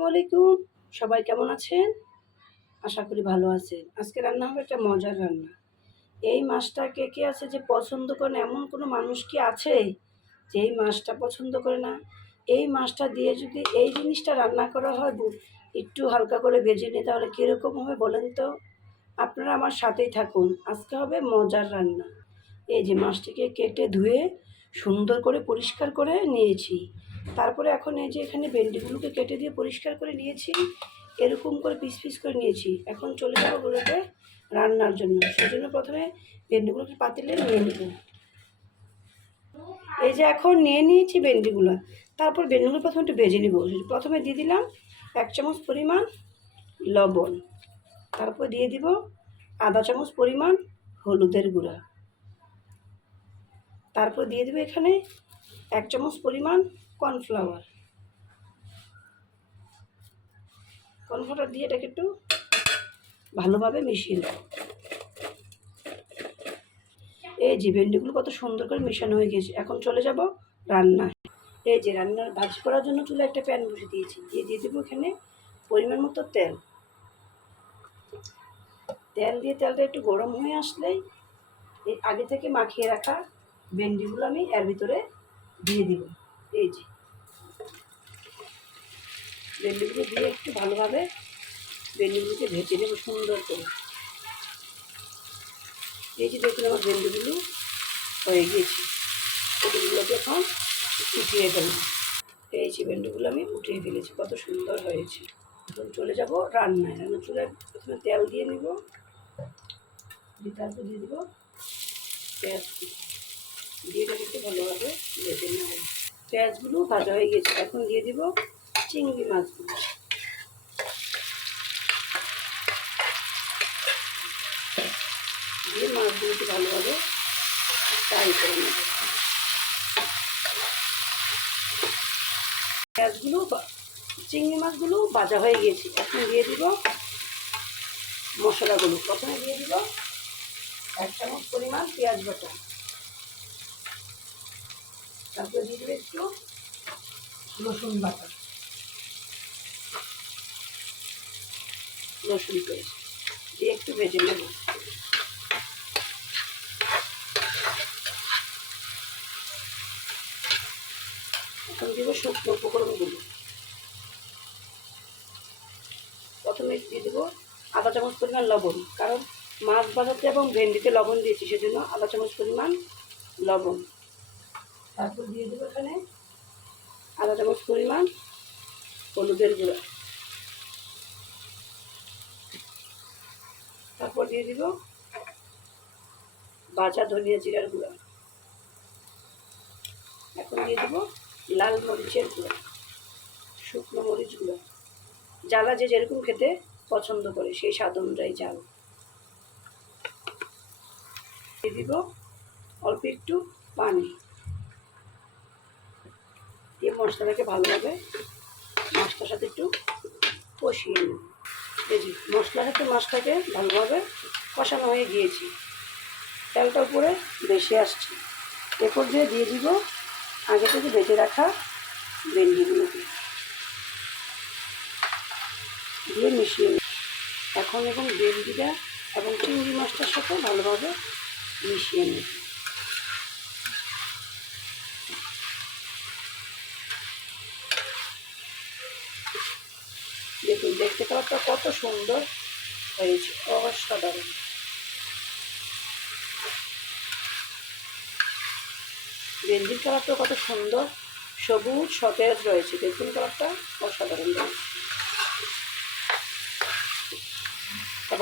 আসসালামু আলাইকুম। সবাই কেমন আছেন? আশা করি ভালো আছেন। আজকে রান্না হবে একটা মজার রান্না। এই মাছটা কে কে আছে যে পছন্দ করে এমন কোনো মানুষ কি আছে যে এই মাছটা পছন্দ করে না? এই মাছটা দিয়ে যদি এই জিনিসটা রান্না করা হয় একটু হালকা করে ভেজে নিই তাহলে কীরকম হবে বলেন তো? আপনারা আমার সাথেই থাকুন। আজকে হবে মজার রান্না। এই যে মাছটিকে কেটে ধুয়ে সুন্দর করে পরিষ্কার করে নিয়েছি। তারপরে এখন এই যে এখানে ভেন্ডিগুলোকে কেটে দিয়ে পরিষ্কার করে নিয়েছি, এরকম করে পিস পিস করে নিয়েছি। এখন চলে যাব ওগুলোকে রান্নার জন্য। সেজন্য প্রথমে ভেন্ডিগুলোকে পাতিলে নিয়ে নেব। এই যে এখন নিয়ে নিয়েছি ভেন্ডিগুলো। তারপর ভেন্ডিগুলো প্রথমে একটু ভেজে নিব। প্রথমে দিয়ে দিলাম এক চামচ পরিমাণ লবণ। তারপর দিয়ে দিব আধা চামচ পরিমাণ হলুদের গুঁড়া। তারপর দিয়ে দেবো এখানে এক চামচ পরিমাণ কর্নফ্লাওয়ার। কর্নফ্লাওয়ার দিয়ে এটাকে একটু ভালোভাবে মিশিয়ে দেব এই যে ভেন্ডিগুলো কত সুন্দর করে মেশানো হয়ে গেছে। এখন চলে যাব রান্নায় এই যে রান্নার ভাজি করার জন্য চুলে একটা প্যান বসে দিয়েছি। দিয়ে দিয়ে দেবো এখানে পরিমাণ মতো তেল। তেল দিয়ে তেলটা একটু গরম হয়ে আসলেই এই আগে থেকে মাখিয়ে রাখা ভেন্ডিগুলো আমি এর ভিতরে দিয়ে দিব। এই যে। ভেন্ডিগুলো দিয়ে একটু ভালোভাবে ভেন্ডিগুলোকে ভেজে নেব সুন্দর করে। এই যে দেখুন আমার ভেন্ডিগুলো হয়ে গিয়েছে। ভেন্ডিগুলোকে এখন উঠিয়ে ফেলব এই যে ভেন্ডিগুলো আমি উঠিয়ে ফেলেছি, কত সুন্দর হয়েছে। এখন চলে যাব রান্নায়। রান্না চুলায় প্রথমে তেল দিয়ে নিব। দিয়ে তারপর দিয়ে দেবো পেঁয়াজ দিয়ে এটাকে একটু ভালোভাবে ভেজে নেব। পেঁয়াজগুলো ভাজা হয়ে গেছে। এখন দিয়ে দিব চিংড়ি মাছগুলো। দিয়ে মাছগুলোকে ভালোভাবে ফ্রাই করে নেব। পেঁয়াজগুলো চিংড়ি মাছগুলো ভাজা হয়ে গিয়েছে এখন দিয়ে দিব মশলাগুলো। প্রথমে দিয়ে দিব এক চামচ পরিমাণ পেঁয়াজ বাটা। তারপরে দিয়ে দেবে একটু রসুন বাটা। রসুন পেস্ট দিয়ে একটু ভেজে নেব। এখন দিব শুকনো উপকরণগুলো। প্রথমে দিয়ে দেবো আধা চামচ পরিমাণ লবণ, কারণ মাছ ভাজাতে এবং ভেন্ডিতে লবণ দিয়েছি, সেজন্য আধা চামচ পরিমাণ লবণ। তারপর দিয়ে দেবো এখানে আধা চামচ পরিমাণ, হলুদের গুঁড়া। তারপর দিয়ে দিব ভাজা ধনিয়া জিরার গুঁড়া। এখন দিয়ে দেব লাল মরিচের গুঁড়া, শুকনো মরিচ গুঁড়া। জ্বালা যে যেরকম খেতে পছন্দ করে সেই স্বাদ অনুযায়ী জাল দিয়ে দিব অল্প একটু পানি। মশলাটাকে ভালোভাবে মাছটার সাথে একটু কষিয়ে নিই। এই মশলার সাথে মাছটাকে ভালোভাবে কষানো হয়ে গিয়েছি। তেলটা উপরে বেশি আসছে। এরপর দিয়ে দিয়ে দিব আগে থেকে বেটে রাখা ভেন্ডিগুলোকে দিয়ে মিশিয়ে এখন এবং ভেন্ডিটা এবং চিংড়ি মাছটার সাথে ভালোভাবে মিশিয়ে নিই। দেখুন দেখতে কালারটা কত সুন্দর হয়েছে। অসাধারণ। ভেন্ডির কালারটা কত সুন্দর। সবুজ, সতেজ রয়েছে। দেখুন কালারটা, অসাধারণ রয়েছে।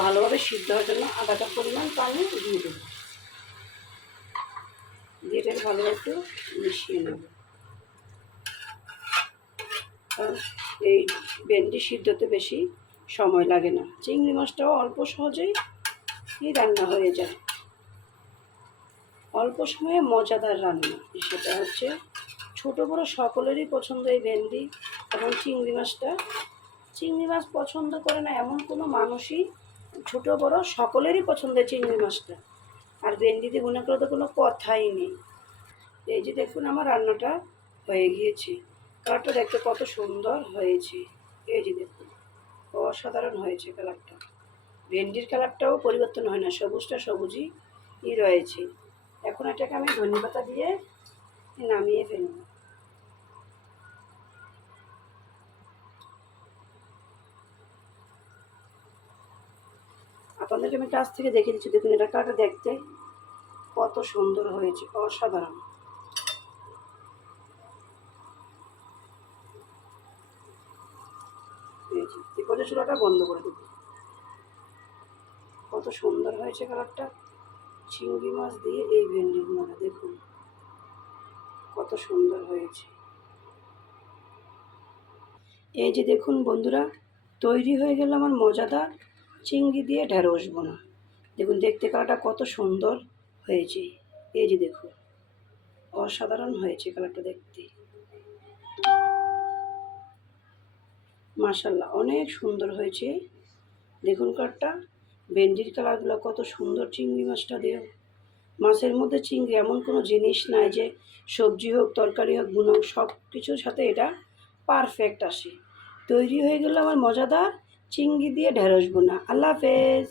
ভালোভাবে সিদ্ধ হওয়ার জন্য কাপ পরিমাণ পানি দিয়ে দেবো। দিয়ে ভালোভাবে একটু মিশিয়ে নেব। এই ভেন্ডি সিদ্ধতে বেশি সময় লাগে না। চিংড়ি মাছটাও অল্প সহজেই রান্না হয়ে যায়। অল্প সময়ে মজাদার রান্না। সেটা হচ্ছে ছোটো বড়ো সকলেরই পছন্দ এই ভেন্ডি এবং চিংড়ি মাছটা। চিংড়ি মাছ পছন্দ করে না এমন কোনো মানুষই ছোট বড় সকলেরই পছন্দ এই চিংড়ি মাছটা। আর ভেন্ডিতে মনে করে তো কোনো কথাই নেই। এই যে দেখুন আমার রান্নাটা হয়ে গিয়েছে। কালারটা দেখতে কত সুন্দর হয়েছে। এই যে দেখুন, অসাধারণ হয়েছে কালারটা। ভেন্ডির কালারটাও পরিবর্তন হয় না, সবুজটা সবুজই ই রয়েছে। এখন এটাকে আমি ধন্যপাতা দিয়ে নামিয়ে ফেলব। আপনাদেরকে আমি কাছ থেকে দেখে দিচ্ছি, দেখুন, এটা কাটা দেখতে কত সুন্দর হয়েছে, অসাধারণ এই চুলাটা বন্ধ করে দেবো। কত সুন্দর হয়েছে কালারটা। চিংড়ি মাছ দিয়ে এই ভেন্ডি গুঁড়া দেখুন। কত সুন্দর হয়েছে। এই যে দেখুন বন্ধুরা, তৈরি হয়ে গেল আমার মজাদার চিংড়ি দিয়ে ঢেঁড়স বোনা দেখুন, দেখতে কালারটা কত সুন্দর হয়েছে। এই যে দেখুন, অসাধারণ হয়েছে কালারটা দেখতে। মাশাল্লাহ অনেক সুন্দর হয়েছে। দেখুন কাঠটা, ভেন্ডির কালারগুলো কত সুন্দর চিংড়ি মাছটা দিয়ে মাছের মধ্যে চিংড়ি এমন কোনো জিনিস নাই যে সবজি হোক, তরকারি হোক গুণ হোক সব কিছুর সাথে এটা পারফেক্ট আসে। তৈরি হয়ে গেল আমার মজাদার চিংড়ি দিয়ে ঢেঁড়স বোনা আল্লাহ হাফেজ।